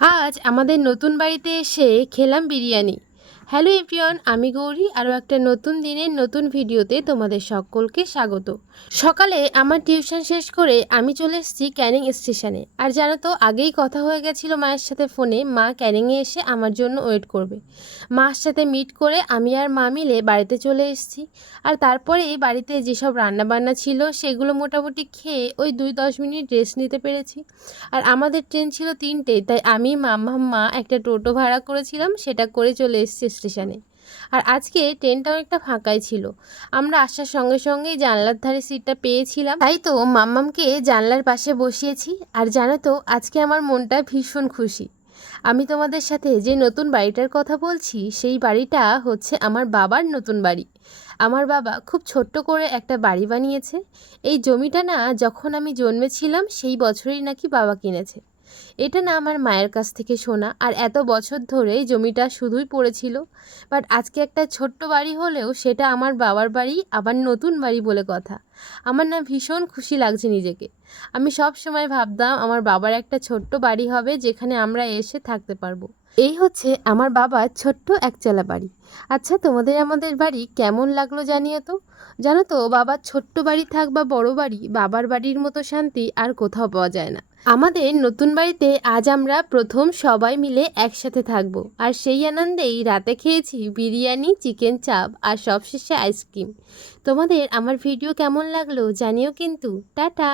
আজ আমাদের নতুন বাড়িতে এসে খেলাম বিরিয়ানি। হ্যালো এভরিওয়ান, আমি গৌরী। আরও একটা নতুন দিনের নতুন ভিডিওতে তোমাদের সকলকে স্বাগত। সকালে আমার টিউশন শেষ করে আমি চলে এসেছি ক্যানিং স্টেশনে। আর জানো তো, আগেই কথা হয়ে গেছিলো মায়ের সাথে ফোনে, মা ক্যানিংয়ে এসে আমার জন্য ওয়েট করবে। মার সাথে মিট করে আমি আর মা মিলে বাড়িতে চলে এসেছি। আর তারপরেই বাড়িতে যেসব রান্নাবান্না ছিল সেগুলো মোটামুটি খেয়ে ওই 2-10 মিনিট রেস্ট নিতে পেরেছি। আর আমাদের ট্রেন ছিল 3টে, তাই আমি মা একটা টোটো ভাড়া করেছিলাম, সেটা করে চলে এসেছি স্টেশনে। আর আজকে ট্রেনটা অনেকটা ফাঁকাই ছিল। আমরা আসার সঙ্গে সঙ্গেই জানলার ধারে সিটটা পেয়েছিলাম, তাই তো মাম্মামকে জানলার পাশে বসিয়েছি। আর জানো তো, আজকে আমার মনটা ভীষণ খুশি। আমি তোমাদের সাথে যে নতুন বাড়িটার কথা বলছি, সেই বাড়িটা হচ্ছে আমার বাবার নতুন বাড়ি। আমার বাবা খুব ছোট্ট করে একটা বাড়ি বানিয়েছে। এই জমিটা না, যখন আমি জন্মেছিলাম সেই বছরেই নাকি বাবা কিনেছে। এটা না আমার মায়ের কাছ থেকে শোনা, আর এত বছর ধরে জমিটা শুধুই পড়েছিল। বাট আজকে একটা ছোট্ট বাড়ি হলেও সেটা আমার বাবার বাড়ি, আবার নতুন বাড়ি বলে কথা। আমার না ভীষণ খুশি লাগছে নিজেকে। আমি সব সময় ভাবতাম আমার বাবার একটা ছোট্ট বাড়ি হবে, যেখানে আমরা এসে থাকতে পারবো। এই হচ্ছে আমার বাবার ছোট্ট একচালা বাড়ি। আচ্ছা, তোমাদের আমাদের বাড়ি কেমন লাগলো জানিও তো। জানো তো, বাবার ছোট্ট বাড়ি থাক বা বড় বাড়ি, বাবার বাড়ির মতো শান্তি আর কোথাও পাওয়া যায় না। আমাদের নতুন বাড়িতে আজ আমরা প্রথম সবাই মিলে একসাথে থাকবো, আর সেই আনন্দেই রাতে খেয়েছি বিরিয়ানি, চিকেন চাপ আর সবশেষে আইসক্রিম। তোমাদের আমার ভিডিও কেমন লাগলো জানিও কিন্তু। টাটা।